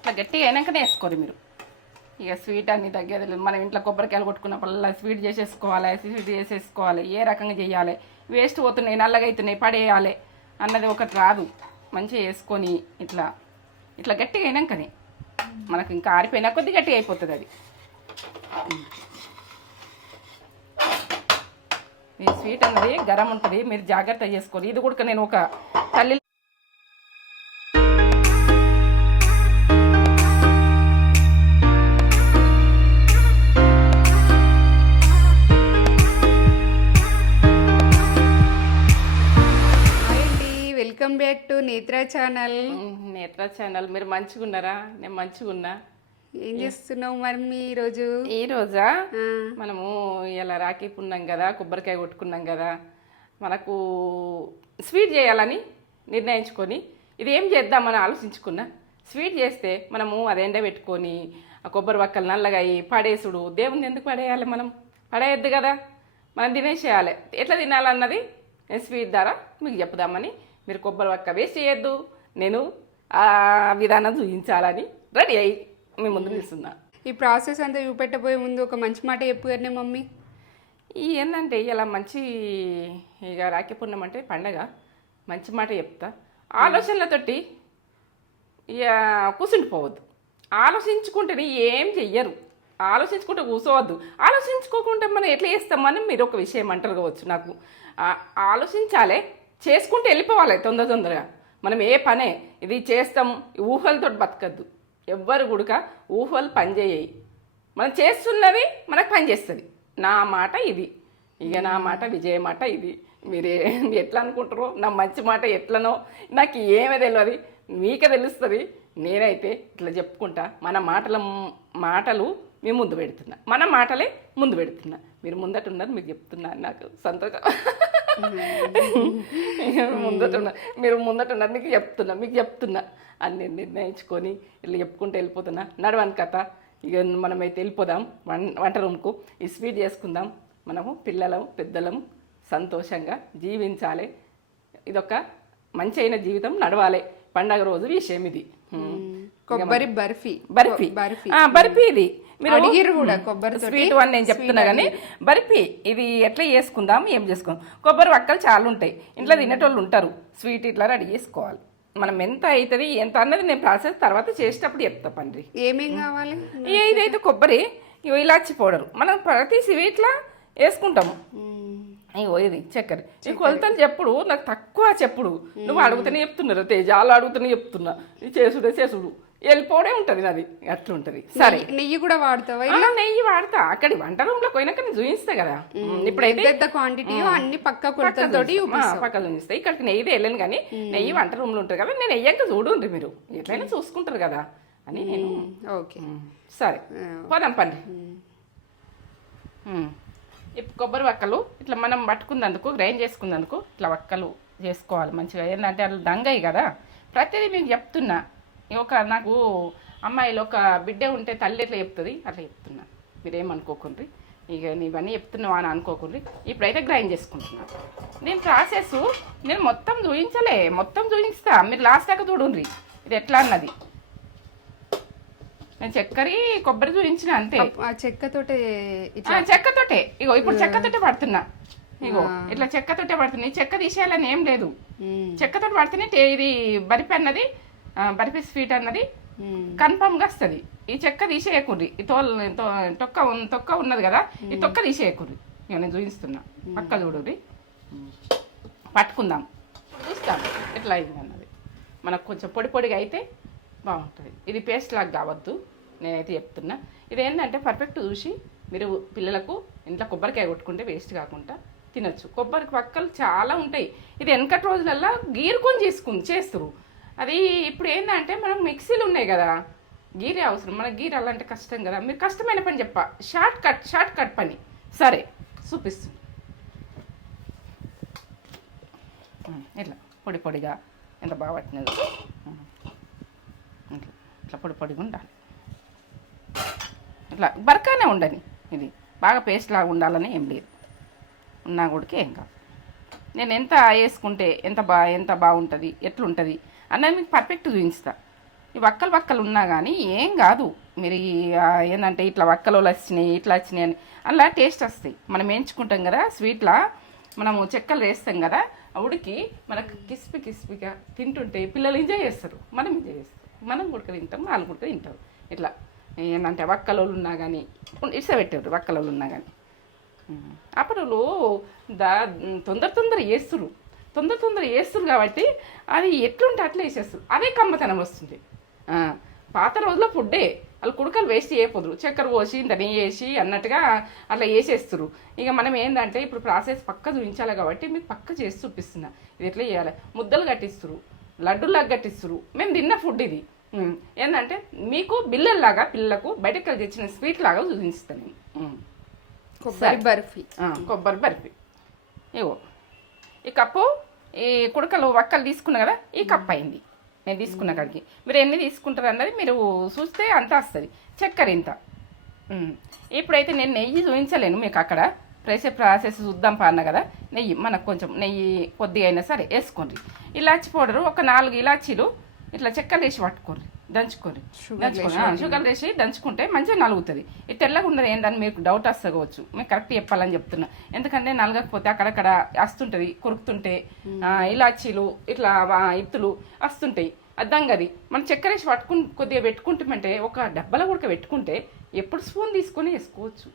ఇట్లా గట్టిగా అయినాకనే వేసుకోరు మీరు. ఇక స్వీట్ అన్ని తగ్గేది. మనం ఇంట్లో కొబ్బరికాయలు కొట్టుకున్నప్పుడల్లా స్వీట్ చేసేసుకోవాలి, స్వీట్ చేసేసుకోవాలి, ఏ రకంగా చేయాలి, వేస్ట్ పోతున్నాయి, నల్లగా అవుతున్నాయి, పడేయాలి అన్నది ఒకటి రాదు. మంచిగా వేసుకొని ఇట్లా ఇట్లా గట్టిగా అయినాకనే మనకు ఇంకా ఆరిపోయినా కొద్ది గట్టిగా అయిపోతుంది అది. ఈ స్వీట్ అన్నది గరం ఉంటుంది, మీరు జాగ్రత్త చేసుకోవాలి. ఇది కూడా నేను ఒక తల్లి welcome back to Netra channel. Netra channel. మీరు మంచిగా ఉన్నారా? నేను మంచిగా ఉన్నా. ఏం చేస్తున్నావు మరి ఈరోజు? ఈ రోజా మనము ఇలా రాఖీ పున్నాం కదా, కొబ్బరికాయ కొట్టుకున్నాం కదా, మనకు స్వీట్ చేయాలని నిర్ణయించుకొని ఇది ఏం చేద్దామని ఆలోచించుకున్నా. స్వీట్ చేస్తే మనము అది ఎండబెట్టుకొని ఆ కొబ్బరి వక్కలు నల్లగా అయ్యి పడేసుడు, దేవుని ఎందుకు పడేయాలి? మనం పడేయద్దు కదా, మనం తినేసేయాలి. ఎట్లా తినాలన్నది నేను స్వీట్ ద్వారా మీకు చెప్దామని. మీరు కొబ్బరి వక్క వేస్ట్ చేయొద్దు, నేను ఆ విధానం చూపించాలని రెడీ అయ్యి మీ ముందు నిలుస్తున్నా. ఈ ప్రాసెస్ అంతా చూపెట్టబోయే ముందు ఒక మంచి మాట చెప్పు కదా మమ్మీ. ఈ ఏంటంటే ఇలా మంచి ఇక రాఖీ పూర్ణం అంటే పండగ, మంచి మాట చెప్తా. ఆలోచనలతోటి ఇక కూర్చుండిపోవద్దు. ఆలోచించుకుంటేనే ఏం చెయ్యరు. ఆలోచించుకుంటే కూర్చోవద్దు. ఆలోచించుకోకుండా మనం ఎట్లా చేస్తామని మీరు ఒక విషయం అంటారు కావచ్చు. నాకు ఆలోచించాలి, చేసుకుంటూ వెళ్ళిపోవాలి తొందరగా. మనం ఏ పనే ఇది చేస్తాం, ఊహలతో బతకద్దు. ఎవ్వరు కూడా ఊహలు పనిచేయాయి. మనం చేస్తున్నది మనకు పనిచేస్తుంది. నా మాట ఇది, ఇక నా మాట విజయ మాట ఇది. మీరు ఎట్లా అనుకుంటారో, నా మంచి మాట ఎట్లనో నాకు ఏమీ తెలియదు, మీకే తెలుస్తుంది. నేనైతే ఇట్లా చెప్పుకుంటా, మన మాటలు మీ ముందు పెడుతున్నా, మన మాటలే ముందు పెడుతున్నా. మీరు ముందట ఉన్నారు, మీకు చెప్తున్నా, నాకు సంతోషం. మీరు ముందట ఉన్నారు, మీకు చెప్తున్నా అని నిర్ణయించుకొని ఇట్లా చెప్పుకుంటూ వెళ్ళిపోతున్నా. నడవని కథ. ఇక మనమైతే వెళ్ళిపోదాం వంట రూమ్కు. ఈ స్వీట్ చేసుకుందాం. మనము పిల్లలం పెద్దలం సంతోషంగా జీవించాలి. ఇదొక మంచి అయిన జీవితం నడవాలి. పండగ రోజు విషయం ఇది. కొబ్బరి బర్ఫీ. బర్ఫీ ఇది మీరు అడిగిరు కూడా. కొబ్బరి స్వీట్ అని నేను చెప్తున్నా కానీ బర్ఫీ ఇది ఎట్లా చేసుకుందాం, ఏం చేసుకుందాం. కొబ్బరి వక్కలు చాలా ఉంటాయి, ఇంట్లో తినేటోళ్ళు ఉంటారు. స్వీట్ ఇట్లా రెడీ చేసుకోవాలి. మనం ఎంత అవుతుంది ఎంత అన్నది నేను ప్రాసెస్ తర్వాత చేసేటప్పుడు చెప్తా. పండ్రి ఏమేం కావాలి? ఇదైతే కొబ్బరి, ఇలాచి పౌడర్ మనం ప్రతి స్వీట్లా వేసుకుంటాము. ఇగో ఇది చక్కెర. ఈ కొలతలు చెప్పుడు నాకు తక్కువ చెప్పుడు. నువ్వు అడుగుతూనే చెప్తున్నారు, తేజాలు అడుగుతూనే చెప్తున్నా. ఇది చేసుడు వెళ్ళిపోవడే ఉంటుంది, అది అట్లా ఉంటుంది. సరే, నెయ్యి కూడా వాడతావా? నెయ్యి వాడతా. అక్కడి వంట రూమ్ లో పోయినాక నేను చూపిస్తా కదా. ఇప్పుడైతే క్వాంటిటీ అన్ని పక్క కొలతలతోటి పక్క చూపిస్తా. ఇక్కడికి నెయ్యి వెళ్ళాను కానీ నెయ్యి వంట రూమ్ లో ఉంటుంది కదా. నేను వెయ్యాక చూడండి, మీరు ఎట్లయినా చూసుకుంటారు కదా అని నేను. ఓకే సరే పోదాం పండి. ఇప్పుడు కొబ్బరి వక్కలు ఇట్లా మనం పట్టుకున్నందుకు, గ్రైండ్ చేసుకున్నందుకు ఇట్లా వక్కలు చేసుకోవాలి మంచిగా. ఏంటంటే అట్లా దంగయి కదా. ప్రతిదీ మీకు చెప్తున్నా. నాకు అమ్మాయిలు ఒక బిడ్డ ఉంటే తల్లి ఎట్లా చెప్తుంది అట్లా చెప్తున్నా. మీరేమనుకోకుండ్రి, ఇక ఇవన్నీ చెప్తున్నావా అని అనుకోకుండ్రి. ఇప్పుడైతే గ్రైండ్ చేసుకుంటున్నా. దీని ప్రాసెస్ నేను మొత్తం చూపించలే, మొత్తం చూపిస్తా. మీరు లాస్ట్ దాకా చూడండి ఇది ఎట్లా అన్నది. నేను చక్కెర కొబ్బరి చూపించిన అంతే. చెక్కతోటే ఇగో ఇప్పుడు చెక్కతోటే పడుతున్నా. ఇగో ఇట్లా చెక్కతోటే పడుతుంది. చెక్క తీసేయాలని ఏం లేదు, చెక్కతోటి పడితేనే ఇది బరిపి అన్నది, బరిపి స్వీట్ అన్నది కన్ఫామ్గా వస్తుంది. ఈ చెక్క తీసేయకూడదు. ఈ తొక్క ఉన్నది కదా, ఈ తొక్క తీసేయకూడదు. ఇక నేను చూపిస్తున్నా, పక్క చూడండి. పట్టుకుందాం, చూస్తాం ఎట్లా అయింది అన్నది. మనకు కొంచెం పొడి పొడిగా అయితే బాగుంటుంది. ఇది పేస్ట్ లాగా కావద్దు, నేనైతే చెప్తున్నా. ఇదేంటంటే పర్ఫెక్ట్ చూసి మీరు పిల్లలకు ఇంట్లో కొబ్బరికాయ కొట్టుకుంటే వేస్ట్ కాకుండా తినొచ్చు. కొబ్బరి వక్కలు చాలా ఉంటాయి. ఇది వెనకటి రోజులల్లో గీరుకొని చేస్తారు. అది ఇప్పుడు ఏంటంటే మనం మిక్సీలు ఉన్నాయి కదా, గీరే అవసరం. మనకు గీరాలంటే కష్టం కదా. మీరు కష్టమైన పని చెప్ప, షార్ట్ కట్ పని. సరే చూపిస్తుంది. ఇట్లా పొడి పొడిగా ఎంత బాగా పట్టినది. ఇట్లా పొడి పొడిగా ఉండాలి. ఇట్లా బరకానే ఉండని. ఇది బాగా పేస్ట్ లాగా ఉండాలని ఏం లేదు, ఉన్నా కూడా ఏం కాదు. నేను ఎంత వేసుకుంటే ఎంత బాగుంటుంది, ఎట్లుంటుంది అన్నది మీకు పర్ఫెక్ట్ చూపిస్తా. ఈ వక్కలు వక్కలు ఉన్నా కానీ ఏం కాదు. మీరు ఏంటంటే ఇట్లా వక్కలు వచ్చినాయి ఇట్లా వచ్చినాయి అని అలా టేస్ట్ వస్తాయి. మనం వేయించుకుంటాం కదా స్వీట్లా, మనము చెక్కలు వేస్తాం కదా, ఉడికి మనకు కిస్పిగా తింటుంటే పిల్లలు ఎంజాయ్ చేస్తారు, మనం ఎంజాయ్ చేస్తాం, మనం కూడా తింటాం, వాళ్ళు కూడా తింటారు. ఇట్లా ఏంటంటే వక్కలోళ్ళు ఉన్నా కానీ ఇసబెట్టారు, వక్కలోళ్ళు ఉన్నా కానీ అప్పుడు తొందర వేస్తురు కాబట్టి అది ఎట్లుంటే అట్లా వేసేస్తారు, అదే కమ్మతనం వస్తుంది. పాత రోజుల్లో ఫుడ్డే వాళ్ళు కుడకలు వేస్ట్ చేయకపోదురు, చక్కెర పోసి ఇంత నెయ్యి వేసి అన్నట్టుగా అట్లా వేసేస్తారు. ఇక మనం ఏంటంటే ఇప్పుడు ప్రాసెస్ పక్క చూపించాలి కాబట్టి మీకు పక్క చేసి చూపిస్తున్నా. ఇది ఎట్లా చేయాలి, ముద్దలు కట్టిస్తారు, లడ్డూలాగా కట్టిస్తారు. మేము తిన్న ఫుడ్ ఇది. ఏంటంటే మీకు బిల్లల్లాగా పిల్లలకు బయటకు తెచ్చిన స్వీట్ లాగా చూపిస్తాను నేను. కొబ్బరి బర్ఫీ ఇగో ఈ కప్పు, ఈ కుడకలు వక్కలు తీసుకున్నా కదా, ఈ కప్ అయింది నేను తీసుకున్న కాడికి. మీరు ఎన్ని తీసుకుంటారు అన్నది మీరు చూస్తే అంత వస్తుంది. చక్కెర ఇంత. ఇప్పుడైతే నేను నెయ్యి చూపించలేను మీకు, అక్కడ ప్రాసెస్ చూద్దాం అన్న కదా. నెయ్యి మనకు కొంచెం నెయ్యి కొద్దిగా అయినా సరే వేసుకోండి. ఇలాచి పౌడరు ఒక 4 ఇలాచీలు ఇట్లా చక్కెర వేసి పట్టుకోండి, దంచుకోండి. షుగర్ వేసి దంచుకుంటే మంచిగా నలుగుతుంది. ఈ తెల్లగా ఉన్నది ఏంటని మీకు డౌట్ వస్తవచ్చు, మీకు కరెక్ట్ చెప్పాలని చెప్తున్నా. ఎందుకంటే నలగకపోతే అక్కడక్కడ వస్తుంటుంది, కొరుకుతుంటే ఇలాచీలు ఇట్లా ఇత్తులు వస్తుంటాయి, అర్థం కది. మనం చక్కెర వేసి కొద్దిగా పెట్టుకుంటామంటే ఒక డబ్బాలో కూడా పెట్టుకుంటే ఎప్పుడు స్పూన్ తీసుకొని వేసుకోవచ్చు.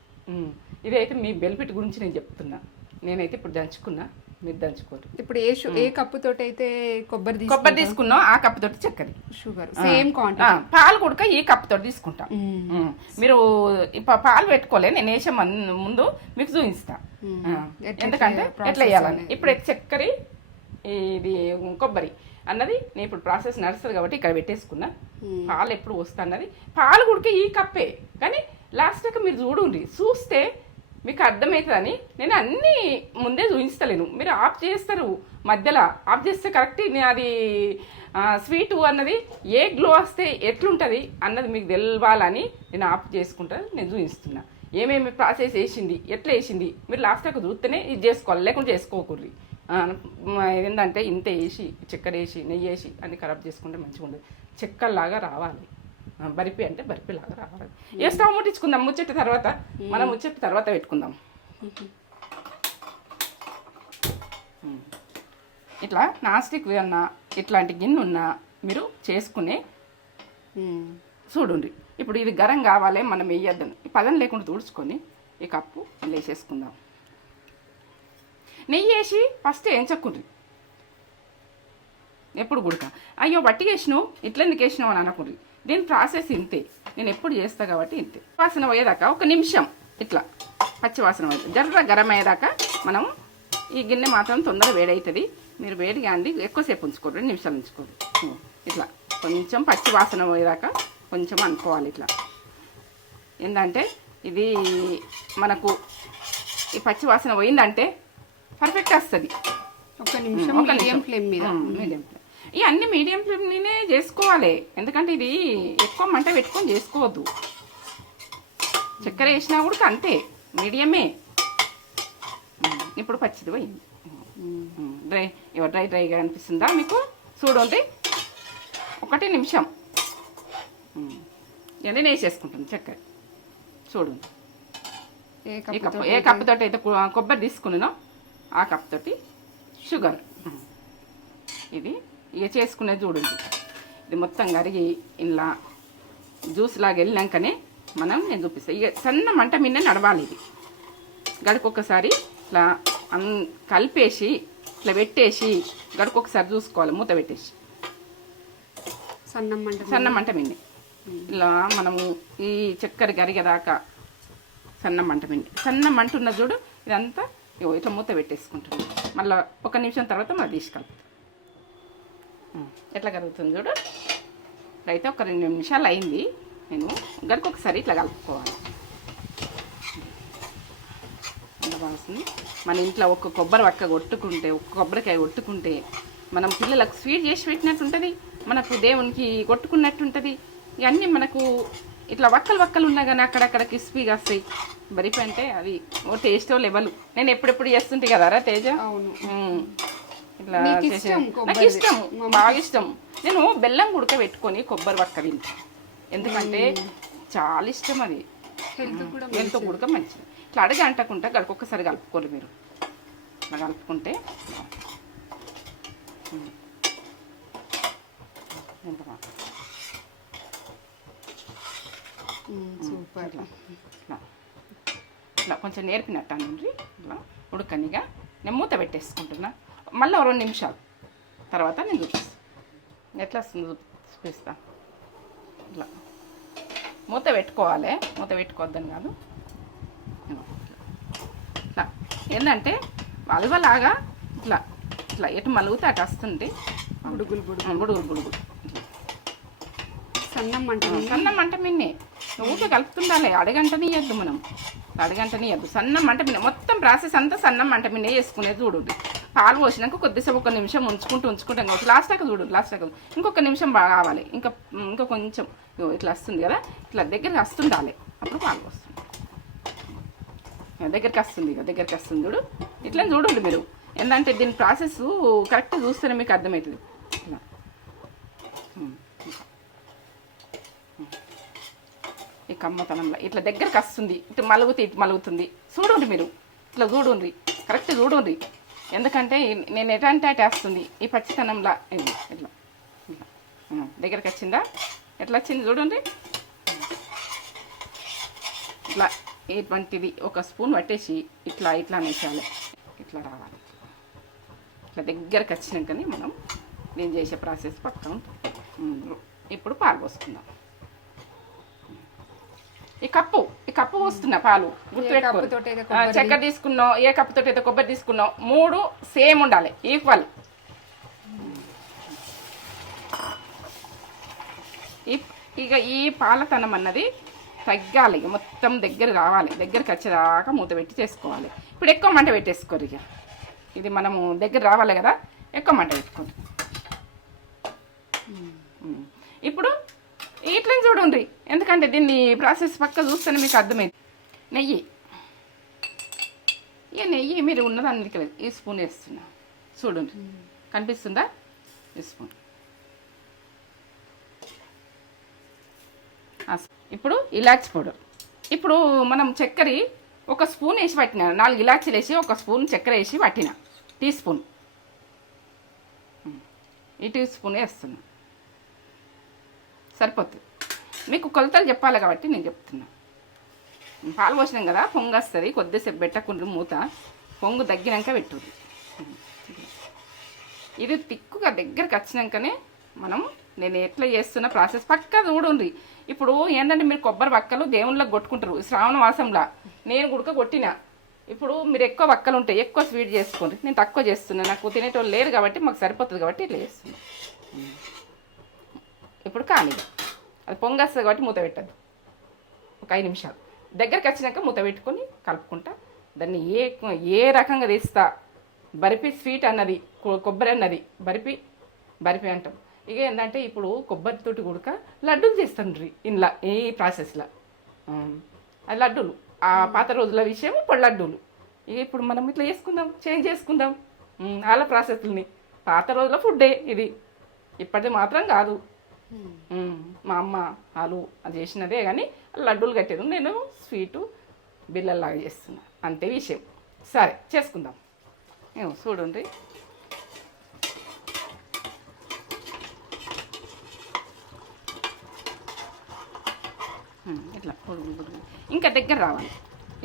ఇదైతే మీ బెనిఫిట్ గురించి నేను చెప్తున్నా. నేనైతే ఇప్పుడు దంచుకున్నా, మీరు దంచుకోరు. ఇప్పుడు ఏ కప్పుతోటి అయితే కొబ్బరి తీసుకున్నాం ఆ కప్పుతోటి చక్కెర, షుగర్ సేమ్ క్వాంటిటీ. పాలు కూడా ఈ కప్పుతోటి తీసుకుంటాం. మీరు పాలు పెట్టుకోలే, నేను వేసే ముందు మీకు చూపిస్తా ఎందుకంటే ఎట్లా వేయాలని. ఇప్పుడైతే చక్కెర ఇది కొబ్బరి అన్నది నేను ఇప్పుడు ప్రాసెస్ నడుస్తుంది కాబట్టి ఇక్కడ పెట్టేసుకున్నా. పాలు ఎప్పుడు వస్తా అన్నది, పాలు కూడా ఈ కప్పే, కానీ లాస్ట్కి మీరు చూస్తే మీకు అర్థమవుతుందని నేను అన్నీ ముందే చూపిస్తలేను. మీరు ఆఫ్ చేస్తారు, మధ్యలో ఆఫ్ చేస్తే కరెక్ట్ అది స్వీటు అన్నది ఏ గ్లో వస్తే ఎట్లుంటుంది అన్నది మీకు తెలవాలని నేను ఆఫ్ చేసుకుంటా, నేను చూపిస్తున్నా. ఏమేమి ప్రాసెస్ వేసింది, ఎట్లా వేసింది మీరు లాస్ట్ దాకా చూస్తేనే ఇది చేసుకోవాలి, లేకుండా చేసుకోకూడదు. ఏంటంటే ఇంత వేసి చక్కెర వేసి నెయ్యి వేసి అన్ని ఖరాబ్ చేసుకుంటే మంచిగా ఉండదు. చెక్కల్లాగా రావాలి, బరిపి అంటే బరిపిలాగా రావాలి. ఏ స్టవ్ ముట్టించుకుందాం, ముచ్చట తర్వాత మనం ముచ్చట తర్వాత పెట్టుకుందాం. ఇట్లా నాస్టిక్ అన్నా ఇట్లాంటి గిన్నె ఉన్నా మీరు చేసుకునే చూడండి. ఇప్పుడు ఇది గరం కావాలి, మనం వేయద్దని పదం లేకుండా తుడుచుకొని ఈ కప్పు వేసేసుకుందాం. నెయ్యి వేసి ఫస్ట్ వేయించకుండ్రి ఎప్పుడు గుడక. అయ్యో బట్టిగా వేసినావు ఇట్లా ఎందుకు వేసినావు అని అనకుండ్రి. దీని ప్రాసెస్ ఇంతే, నేను ఎప్పుడు చేస్తా కాబట్టి ఇంతే. వాసన పోయేదాకా 1 నిమిషం ఇట్లా పచ్చి వాసన పోయేది జర్ర గరం అయ్యేదాకా మనం ఈ గిన్నె మాత్రం తొందరగా వేడవుతుంది. మీరు వేడిగా అండి ఎక్కువసేపు ఉంచుకోండి, 2 నిమిషాలు ఉంచుకోండి. ఇట్లా కొంచెం పచ్చి వాసన పోయేదాకా కొంచెం అనుకోవాలి. ఇట్లా ఏంటంటే ఇది మనకు ఈ పచ్చి వాసన పోయిందంటే పర్ఫెక్ట్ వస్తుంది. 1 నిమిషం మీడియం ఫ్లేమ్ మీద, మీడియం ఫ్లేమ్. ఈ అన్ని మీడియం ఫ్లేమ్లోనే చేసుకోవాలి, ఎందుకంటే ఇది ఎక్కువ మంట పెట్టుకొని చేసుకోవద్దు. చక్కెర వేసినా కూడా అంతే, మీడియమే. ఇప్పుడు పచ్చిది పోయింది, డ్రైగా అనిపిస్తుందా మీకు? చూడండి 1 నిమిషం నేను వేసేసుకుంటాను చక్కెర. చూడండి ఏ కప్పు తోటి అయితే కొబ్బరి తీసుకున్నానో ఆ కప్ తోటి షుగర్. ఇది ఇక చేసుకునేది చూడండి. ఇది మొత్తం కరిగి ఇలా జ్యూస్ లాగా వెళ్ళినాకనే నేను చూపిస్తాను. ఇక సన్న మంట మీద నడవాలి. ఇది గడికొకసారి ఇట్లా కలిపేసి ఇట్లా పెట్టేసి గడికొకసారి చూసుకోవాలి, మూత పెట్టేసి సన్న మంట మీద ఇలా మనము ఈ చక్కెర కరిగేదాకా సన్న మంట ఉన్న చూడు. ఇదంతా ఇట్లా మూత పెట్టేసుకుంటాం. మళ్ళీ 1 నిమిషం తర్వాత మళ్ళీ తీసుకెళ్తాం. ఎట్లా కలుగుతుంది చూడు. అయితే 1-2 నిమిషాలు అయింది. నేను గడికి ఒకసారి ఇట్లా కలుపుకోవాలి. అంత బాగుంది. మన ఇంట్లో ఒక కొబ్బరి వక్క కొట్టుకుంటే, ఒక కొబ్బరికాయ కొట్టుకుంటే మనం పిల్లలకు స్వీట్ చేసి పెట్టినట్టు ఉంటుంది, మనకు దేవునికి కొట్టుకున్నట్టు ఉంటుంది. ఇవన్నీ మనకు ఇట్లా వక్కలు ఉన్నా కానీ అక్కడక్కడ క్రిస్పీగా వస్తాయి. బరిపి అంటే అది ఓ టేస్టో లెవెల్. నేను ఎప్పుడెప్పుడు చేస్తుంటే కదరా తేజ. అవును, ఇట్లా నాకు ఇష్టం, బాగా ఇష్టం. నేను బెల్లం ఉడకబెట్టుకొని కొబ్బరి వక్క తింటాను, ఎందుకంటే చాలా ఇష్టం అది. హెల్త్ కూడా మంచిది. ఇట్లా అడగ అంటకుండా ఒక్కసారి కలుపుకోరు మీరు. ఇట్లా కలుపుకుంటే సూపర్. ఇట్లా ఇట్లా కొంచెం నేర్పినట్టు అండి. ఇట్లా ఉడకనిగా నేను మూత పెట్టేసుకుంటున్నా. మళ్ళీ 2 నిమిషాలు తర్వాత నేను చూపిస్తాను ఎట్లా వస్తుందో చూపిస్తా. ఇట్లా మూత పెట్టుకోవాలి, మూత పెట్టుకోవద్దని కాదు. ఇట్లా ఏంటంటే అలవలాగా ఇట్లా ఇట్లా ఎటు మలుగుతే అటు వస్తుంది. బుడుగులు బుడుగులు సన్నం అంటే సన్నం అంటే మిన్నే ఊరికే కలుపుతుండాలి. అడగంటనియద్దు మనం, అడగంటనియద్దు. సన్నం అంటే మిన్నే మొత్తం ప్రాసెస్ అంతా సన్నం అంటే మిన్నే చేసుకునేది. చూడండి, పాలు పోసినాక కొద్దిసేపు 1 నిమిషం ఉంచుకుంటాం కావచ్చు. లాస్ట్ దాకా చూడు, లాస్ట్ దాకా ఇంకొక నిమిషం బాగా కావాలి. ఇంకా కొంచెం ఇట్లా వస్తుంది కదా, ఇట్లా దగ్గరికి వస్తుండాలి. అప్పుడు పాలు పోస్తుంది. దగ్గరికి వస్తుంది, ఇక దగ్గరికి వస్తుంది చూడు. ఇట్లా చూడండి మీరు. ఏంటంటే దీని ప్రాసెస్ కరెక్ట్ చూస్తేనే మీకు అర్థమవుతుంది. ఇట్లా ఈ కమ్మతనంలో ఇట్లా దగ్గరికి వస్తుంది. ఇటు మలుగుతుంది. చూడండి మీరు, ఇట్లా చూడండి, కరెక్ట్ చూడండి. ఎందుకంటే నేను ఎటంటే అటు వేస్తుంది ఈ పచ్చితనంలా. ఇది ఇట్లా ఇట్లా దగ్గరికి వచ్చిందా, ఎట్లా వచ్చింది చూడండి. ఇట్లా ఇటువంటిది 1 స్పూన్ పట్టేసి ఇట్లా అనేసాలి. ఇట్లా రావాలి. ఇట్లా దగ్గరికి వచ్చినాకనే మనం నేను చేసే ప్రాసెస్ పక్కన ఉంటుంది. ఇప్పుడు పాలు పోసుకుందాం. ఈ కప్పు పోస్తున్నా పాలు. చక్కెర తీసుకున్నాం, ఏ కప్పుతో అయితే కొబ్బరి తీసుకున్నాం, 3 సేమ్ ఉండాలి, ఈక్వల్. ఇక ఈ పాలతనం అన్నది తగ్గాలి, ఇక మొత్తం దగ్గర రావాలి. దగ్గరికి వచ్చేదాకా మూత పెట్టి చేసుకోవాలి. ఇప్పుడు ఎక్కువ మంట పెట్టేసుకోరు. ఇక ఇది మనము దగ్గర రావాలి కదా, ఎక్కువ మంట పెట్టుకోండి. ఇప్పుడు ఇట్లా చూడండి, ఎందుకంటే దీన్ని ప్రాసెస్ పక్క చూస్తేనే మీకు అర్థమైంది. నెయ్యి మీరు ఉన్నదానికి లేదు, ఈ స్పూన్ వేస్తున్నా. చూడండి, కనిపిస్తుందా? ఈ స్పూన్. ఇప్పుడు ఇలాచి పౌడర్. ఇప్పుడు మనం చక్కెర 1 స్పూన్ వేసి పట్టిన, 4 ఇలాచీలు వేసి 1 స్పూన్ చక్కెర వేసి పట్టిన, టీ స్పూన్. ఈ టీ స్పూన్ వేస్తున్నా, సరిపోతుంది. మీకు కొలతలు చెప్పాలి కాబట్టి నేను చెప్తున్నా. పాలు పోసినాం కదా, పొంగు వస్తుంది. కొద్దిసేపు పెట్టకుండా మూత, పొంగు తగ్గినాక పెట్టుది. ఇది తిక్కుగా దగ్గరికి వచ్చినాకనే మనం నేను ఎట్లా చేస్తున్న ప్రాసెస్ పక్కా చూడండి. ఇప్పుడు ఏంటంటే మీరు కొబ్బరి వక్కలు దేవుళ్ళకి కొట్టుకుంటారు శ్రావణ మాసంలో. నేను గుడక కొట్టిన. ఇప్పుడు మీరు ఎక్కువ వక్కలు ఉంటాయి, ఎక్కువ స్వీట్ చేసుకోండి. నేను తక్కువ చేస్తున్నాను, నాకు తినేటోళ్ళు లేరు కాబట్టి మాకు సరిపోతుంది కాబట్టి ఇట్లా చేస్తున్నాను. ఇప్పుడు కానీ అది పొంగస్తుంది కాబట్టి మూత పెట్టద్దు. ఒక 5 నిమిషాలు దగ్గరికి వచ్చినాక మూత పెట్టుకొని కలుపుకుంటా. దాన్ని ఏ రకంగా తీస్తా, బరిపి స్వీట్ అన్నది, కొబ్బరి అన్నది బరిపి అంటాం. ఇక ఏంటంటే ఇప్పుడు కొబ్బరితోటి కూడక లడ్డూలు చేస్తుండ్రి ఇంట్లో ఈ ప్రాసెస్లో. అది లడ్డూలు ఆ పాత రోజుల విషయం, ఇప్పుడు లడ్డూలు. ఇక ఇప్పుడు మనం ఇట్లా చేంజ్ చేసుకుందాం వాళ్ళ ప్రాసెస్ని. పాత రోజుల ఫుడ్డే ఇది, ఇప్పటిది మాత్రం కాదు. మా అమ్మ వాళ్ళు అది చేసినదే, కానీ లడ్డూలు కట్టేది, నేను స్వీటు బిల్లల్లాగా చేస్తున్నా, అంతే విషయం. సరే చేసుకుందాం. చూడండి, ఇట్లా ఇంకా దగ్గర రావాలి.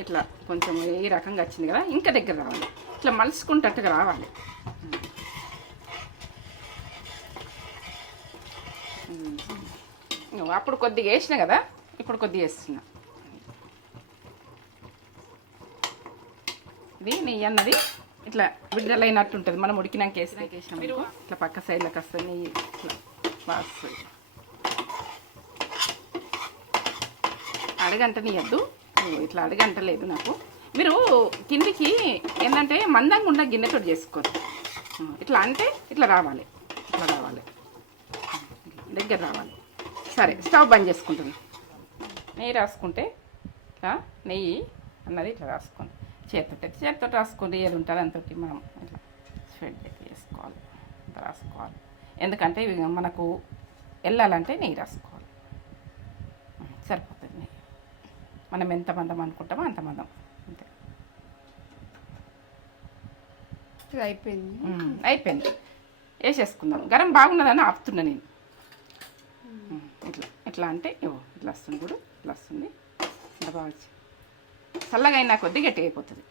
ఇట్లా కొంచెం ఈ రకంగా వచ్చింది కదా, ఇంకా దగ్గర రావాలి. ఇట్లా మలుచుకుంటట్టుగా రావాలి. అప్పుడు కొద్దిగా వేసిన కదా, ఇప్పుడు కొద్దిగా వేస్తున్నా. ఇది నెయ్యి అన్నది ఇట్లా విడుదలైనట్టు ఉంటుంది. మనం ఉడికినాక వేసినాం ఇట్లా పక్క సైడ్లోకి వస్తుంది నెయ్యి, ఇట్లా వస్తుంది. అడగంటనియద్దు, ఇట్లా అడగంటలేదు నాకు. మీరు కిందికి ఏంటంటే మందంగా ఉన్న గిన్నెతో చేసుకోరు. ఇట్లా అంటే ఇట్లా రావాలి, ఇట్లా రావాలి, దగ్గర రావాలి. సరే, స్టవ్ బంద్ చేసుకుంటుంది. నెయ్యి రాసుకుంటే ఇట్లా నెయ్యి అన్నది ఇట్లా రాసుకోండి. చేతితో రాసుకోండి, ఏది ఉంటుంది అంతటి మనం ఇట్లా స్ప్రెడ్ చేసుకోవాలి, ఇట్లా రాసుకోవాలి. ఎందుకంటే ఇవి మనకు వెళ్ళాలంటే నెయ్యి రాసుకోవాలి. సరిపోతుంది నెయ్యి. మనం ఎంత మందం అనుకుంటామో అంత మందం అంతే. ఇది అయిపోయింది. అయిపోయింది. వేసేసుకుందాం. గరం బాగున్నదని ఆపుతున్నా నేను. ఇట్లా ఎట్లా అంటే ఇట్లా వస్తుంది కూడా, ఇట్లా వస్తుంది. ఇంత బాగా వచ్చి చల్లగా అయినా కొద్ది గట్టిగా అయిపోతుంది.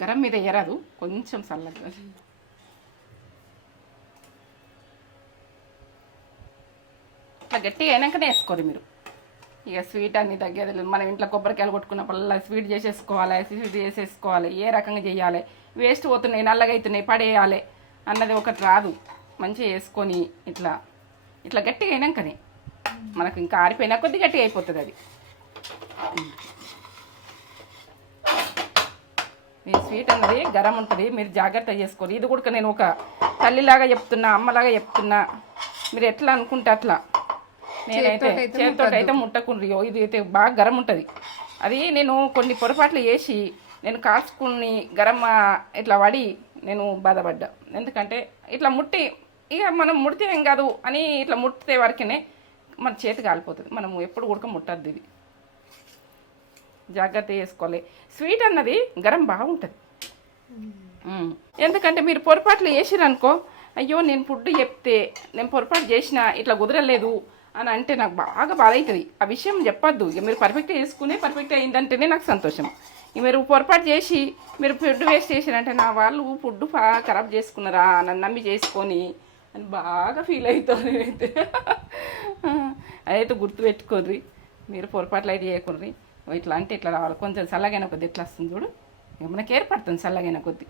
గరం మీద ఎరదు, కొంచెం చల్లగా. ఇట్లా గట్టిగా అయినాకనే వేసుకోరు మీరు. ఇక స్వీట్ అన్ని తగ్గేది. మనం ఇంట్లో కొబ్బరికాయలు కొట్టుకున్నప్పుడల్లా స్వీట్ చేసేసుకోవాలి, స్వీట్ చేసేసుకోవాలి, ఏ రకంగా చేయాలి, వేస్ట్ పోతున్నాయి, నల్లగా అవుతున్నాయి, పడేయాలి అన్నది ఒకటి రాదు. మంచిగా వేసుకొని ఇట్లా ఇట్లా గట్టిగా అయినాకనే మనకు ఇంకా ఆరిపోయినా కొద్ది గట్టిగా అయిపోతుంది అది. ఈ స్వీట్ అన్నది గరం ఉంటుంది, మీరు జాగ్రత్త చేసుకోవాలి. ఇది కూడా నేను ఒక తల్లిలాగా చెప్తున్నా, అమ్మలాగా చెప్తున్నా. మీరు ఎట్లా అనుకుంటే అట్లా. నేనైతే చేతితో అయితే ముట్టకుండ్రియో, ఇది అయితే బాగా గరం ఉంటుంది. అది నేను కొన్ని పొరపాట్లు చేసి నేను కాచుకుని గరం ఇట్లా పడి నేను బాధపడ్డా. ఎందుకంటే ఇట్లా ముట్టి ఇక మనం ముడితే ఏం కాదు అని ఇట్లా ముట్టితే వరకునే మన చేతి కాలిపోతుంది. మనం ఎప్పుడు ఉడక ముట్టద్దు. ఇది జాగ్రత్త చేసుకోవాలి. స్వీట్ అన్నది గరం బాగుంటుంది. ఎందుకంటే మీరు పొరపాట్లు చేసిరనుకో, అయ్యో నేను ఫుడ్ చెప్తే నేను పొరపాటు చేసిన ఇట్లా కుదరలేదు అని అంటే నాకు బాగా బాధ అవుతుంది. ఆ విషయం చెప్పొద్దు. ఇక మీరు పర్ఫెక్ట్గా చేసుకునే పర్ఫెక్ట్ అయిందంటేనే నాకు సంతోషం. ఇక మీరు పొరపాటు చేసి మీరు ఫుడ్ వేస్ట్ చేసిరంటే నా వాళ్ళు ఫుడ్ ఖరాబ్ చేసుకున్నారా నన్ను నమ్మి చేసుకొని అని బాగా ఫీల్ అవుతాను నేనైతే. అదైతే గుర్తుపెట్టుకోర్రి. మీరు పొరపాట్లు అయితే చేయకూడదు. ఇట్లా అంటే ఇట్లా రావాలి. కొంచెం చల్లగైన కొద్ది ఎట్లా వస్తుంది చూడు, ఇక మనకి ఏర్పడుతుంది చల్లగైన కొద్ది.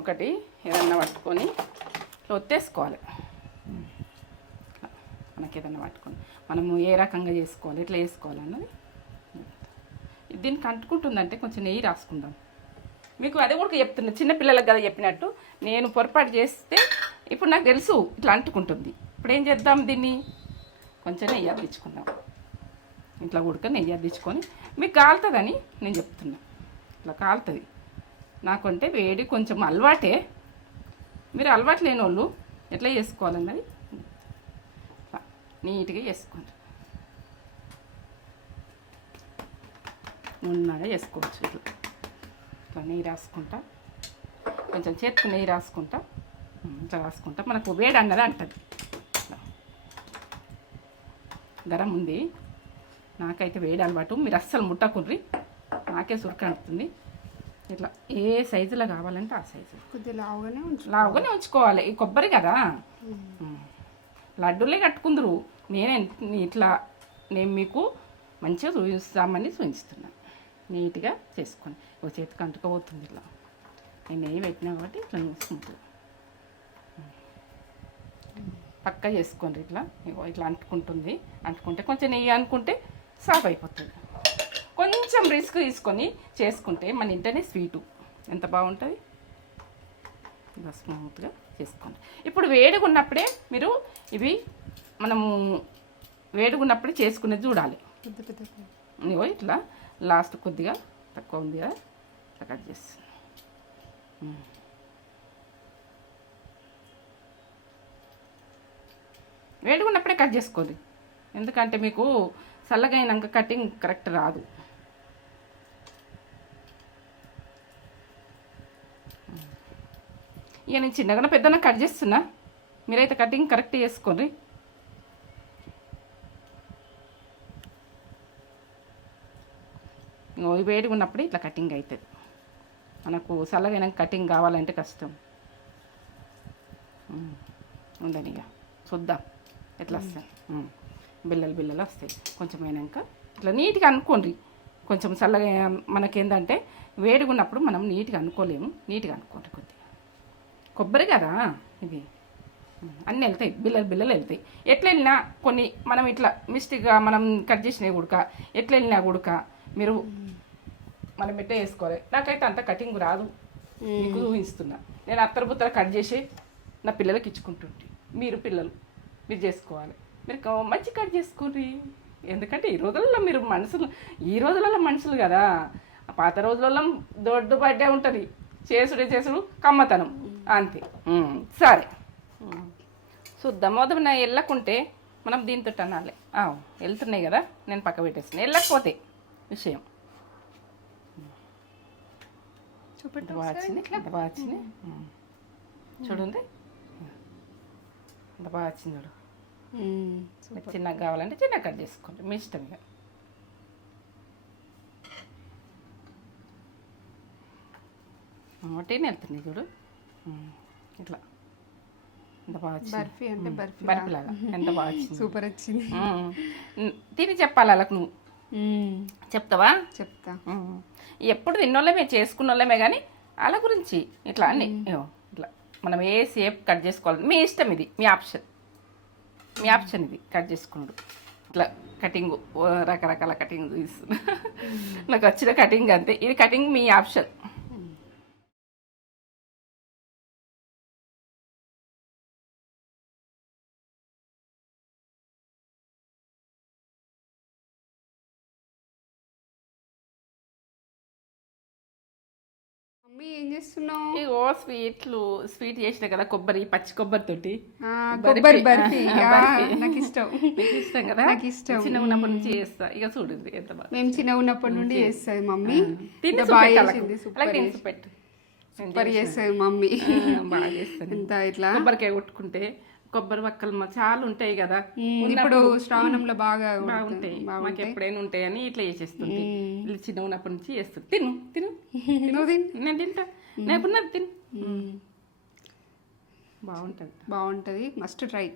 ఒకటి ఏదన్నా పట్టుకొని ఇట్లా ఒత్తేసుకోవాలి. మనకి ఏదన్నా పట్టుకొని మనము ఏ రకంగా చేసుకోవాలి, ఎట్లా వేసుకోవాలన్నది. దీనికి అంటుకుంటుందంటే కొంచెం నెయ్యి రాసుకుందాం. మీకు అది కూడా చెప్తున్నా, చిన్నపిల్లలకు కదా చెప్పినట్టు. నేను పొరపాటు చేస్తే ఇప్పుడు నాకు తెలుసు ఇట్లా అంటుకుంటుంది. ఇప్పుడు ఏం చేద్దాం, దీన్ని కొంచెం నెయ్యి అద్దించుకుందాం. ఇట్లా ఉడక నెయ్యి అద్దించుకొని మీకు కాలుతుందని నేను చెప్తున్నా. ఇట్లా కాలుతుంది. నాకంటే వేడి కొంచెం అలవాటే. మీరు అలవాటు లేని వాళ్ళు ఎట్లా చేసుకోవాలన్నది నీట్గా చేసుకోండి. నున్నగా చేసుకోవచ్చు. ఇట్లా ఇట్లా నెయ్యి రాసుకుంటా, కొంచెం చేతికి నెయ్యి రాసుకుంటా, ఇట్లా రాసుకుంటా. మనకు వేడి అన్నది అంటది. ఇట్లా గరం ఉంది, నాకైతే వేడి అలవాటు. మీరు అస్సలు ముట్టకుండ్రి, నాకే సురక అంటుంది. ఇట్లా ఏ సైజులో కావాలంటే ఆ సైజు కొద్దిగా లావుగానే ఉంచుకోవాలి. ఈ కొబ్బరి కదా, లడ్డూలే కట్టుకుందరు. ఇట్లా నేను మీకు మంచిగా చూపిస్తామని చూపిస్తున్నాను. నీట్గా చేసుకొని ఒక చేతికి అంటుకోబోతుంది. ఇట్లా నేను నెయ్యి పెట్టినా కాబట్టి ఇట్లా చూసుకుంటుంది. పక్కా చేసుకోండి. ఇట్లా ఇట్లా అంటుకుంటుంది. అంటుకుంటే కొంచెం నెయ్యి అనుకుంటే సాఫ్ అయిపోతుంది. కొంచెం రిస్క్ తీసుకొని చేసుకుంటే మన ఇంటనే స్వీటు ఎంత బాగుంటుంది. ఇలా స్మూత్గా చేసుకోండి. ఇప్పుడు వేడిగా ఉన్నప్పుడే మీరు ఇవి మనము వేడిగా ఉన్నప్పుడే చేసుకునేది చూడాలి. ఇగో ఇట్లా లాస్ట్ కొద్దిగా తక్కువ ఉంది కదా, ఇట్లా కట్ చేస్తాను. వేడిగా ఉన్నప్పుడే కట్ చేసుకోండి. ఎందుకంటే మీకు చల్లగా అయినాక కటింగ్ కరెక్ట్ రాదు. ఇక నేను చిన్నగా పెద్దగా కట్ చేస్తున్నా, మీరైతే కటింగ్ కరెక్ట్ చేసుకోండి. వేడిగా ఉన్నప్పుడు ఇట్లా కటింగ్ అవుతుంది. మనకు చల్లగా కటింగ్ కావాలంటే కష్టం. ఉందని ఇక చూద్దాం ఎట్లా వస్తాయి. బిల్లలు వస్తాయి. కొంచెం అయినాక ఇట్లా నీట్గా అనుకోండి. కొంచెం చల్లగా మనకేందంటే వేడిగా ఉన్నప్పుడు మనం నీట్గా అనుకోలేము. నీట్గా అనుకోండి. కొద్దిగా కొబ్బరి కదా ఇది, అన్నీ వెళ్తాయి, బిల్లలు వెళ్తాయి. ఎట్లా వెళ్ళినా కొన్ని మనం ఇట్లా మిస్టేక్గా మనం కట్ చేసినవి ఉడక ఎట్లా వెళ్ళినా ఉడక మీరు మనం ఎట్లా వేసుకోవాలి. నాకైతే అంత కటింగ్ రాదు, మీకు ఊహిస్తున్నా. నేను అత్తరబుత్తర కట్ చేసి నా పిల్లలకి ఇచ్చుకుంటుంటే మీరు చేసుకోవాలి. మీరు మంచి కట్ చేసుకోండి. ఎందుకంటే ఈ రోజులలో మనుషులు కదా, పాత రోజులలో దొడ్డు బడ్డే ఉంటుంది, చేసుడు కమ్మతనం అంతే. సరే చూద్దాం. మొదలు నా వెళ్ళకుంటే మనం దీంతో అనాలి. వెళ్తున్నాయి కదా, నేను పక్క పెట్టేస్తాను. వెళ్ళకపోతే విషయం చూపెట్టు ఎంత బాగా వచ్చింది, ఎంత బాగా వచ్చింది చూడండి, ఎంత బాగా వచ్చింది చూడు. మీకు చిన్నగా కావాలంటే చిన్నగా కట్ చేసుకోండి, మీ ఇష్టంగా. ఒకటి వెళ్తుంది చూడు, ఇట్లా ఎంత బాగా వచ్చింది. బర్ఫీ అంటే బర్ఫీ బర్ఫీలాగా ఎంత బాగా వచ్చింది. సూపర్ వచ్చింది. తిని చెప్పాలి వాళ్ళకు. నువ్వు చెప్తావా? చెప్తా. ఎప్పుడు తిన్నోళ్ళమే చేసుకున్నోళ్ళమే కానీ వాళ్ళ గురించి ఇట్లా అన్ని ఇట్లా మనం ఏ షేప్ కట్ చేసుకోవాలి మీ ఇష్టం, ఇది మీ ఆప్షన్, ఇది కట్ చేసుకున్నాడు. ఇట్లా కటింగ్ రకరకాల కటింగ్ చూపిస్తున్నా. నాకు వచ్చిన కటింగ్ అంతే, ఇది కటింగ్ మీ ఆప్షన్. మమ్మీ ఏం చేస్తున్నావు? ఇగో స్వీట్ చేసిన కదా, పచ్చి కొబ్బరి తోటి కొబ్బరి బర్ఫీ. నాకు ఇష్టం. నీకు ఇష్టం కదా? నాకు ఇష్టం. చిన్న ఉన్నప్పటి నుంచి చేస్తా. ఇక చూడండి ఎంత బాగా. మేము చిన్న ఉన్నప్పటి నుండి చేస్తుంది మమ్మీ. తిని పెట్టు. సూపర్ చేస్తుంది మమ్మీ. బాగా చేస్తాను. ఎంత ఇట్లా కొబ్బరికాయ కొట్టుకుంటే కొబ్బరి వక్కలు చాలా ఉంటాయి కదా, ఇప్పుడు శ్రావణంలో బాగుంటాయి, మాకు ఎప్పుడైనా ఉంటాయని ఇట్లా చేసేస్తుంది. చిన్న ఉన్నప్పటి నుంచి చేస్తుంది. తిను తిను నేను తింటా, నేను తిను. బాగుంటుంది, మస్ట్ ట్రై.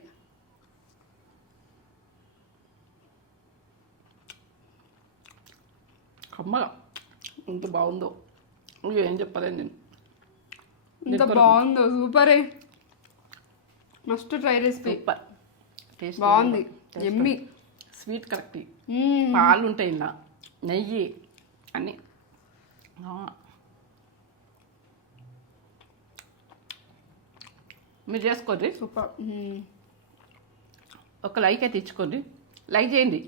కమ్మగా ఎంత బాగుందో ఏం చెప్పలేదు నేను. ఎంత బాగుందో, సూపరే, must try recipe. Super taste బాగుంది, ఎమ్మి. స్వీట్ కరెక్ట్, పాలు ఉంటాయి ఇలా, నెయ్యి అన్నీ. మీరు చేసుకోండి. సూపర్. ఒక లైక్ అయితే ఇచ్చుకోండి, లైక్ చేయండి,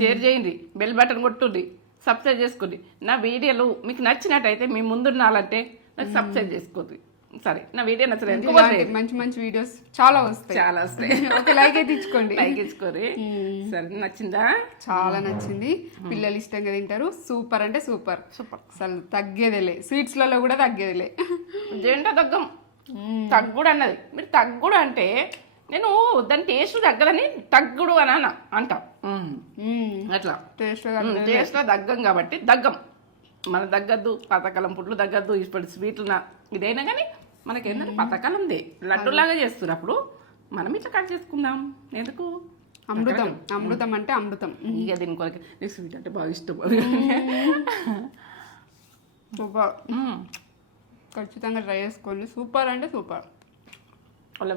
షేర్ చేయండి, బెల్ బటన్ కొట్టుండి, సబ్స్క్రైబ్ చేసుకోండి. నా వీడియోలు మీకు నచ్చినట్టయితే మీ ముందున్నాలంటే నాకు సబ్స్క్రైబ్ చేసుకోండి. సరే, నా వీడియో నచ్చలేదు, మంచి మంచి వీడియోస్ చాలా వస్తాయి. ఒక లైక్ అయితే ఇచ్చుకోండి, లైక్ ఇచ్చుకోండి. సరే, నచ్చిందా? చాలా నచ్చింది, పిల్లలు ఇష్టంగా తింటారు. సూపర్ అంటే సూపర్, అసలు తగ్గేదేలే, స్వీట్స్లలో కూడా తగ్గేదిలే. జంట తగ్గుడు అన్నది. మీరు తగ్గుడు అంటే నేను దాని టేస్ట్ తగ్గదని తగ్గుడు అని అంటా. అట్లా టేస్ట్లో తగ్గం కాబట్టి దగ్గం. మన తగ్గద్దు, పాతకాలం పుట్లు తగ్గద్దు, ఇప్పటి స్వీట్లు ఇదైనా కానీ మనకి ఏంటంటే పాతకాలందే లడ్డులాగా చేస్తున్నప్పుడు మనం ఇట్లా కట్ చేసుకుందాం. ఎందుకు? అమృతం అంటే అమృతం. ఇక దీని కొరకు నీకు స్వీట్ అంటే బాగా ఇష్టం. సూపర్, ఖచ్చితంగా ట్రై చేసుకోండి. సూపర్ అంటే సూపర్. వాళ్ళు